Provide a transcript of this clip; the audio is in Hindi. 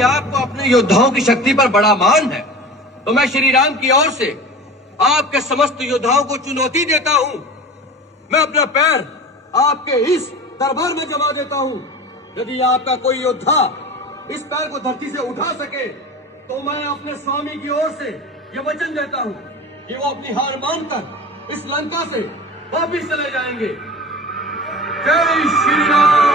आपको अपने योद्धाओं की शक्ति पर बड़ा मान है, तो मैं श्री राम की ओर से आपके समस्त योद्धाओं को चुनौती देता हूं। मैं अपना पैर आपके इस दरबार में जमा देता हूं। यदि आपका कोई योद्धा इस पैर को धरती से उठा सके, तो मैं अपने स्वामी की ओर से ये वचन देता हूं कि वो अपनी हार मानकर इस लंका से वापिस चले जाएंगे। जय श्री राम।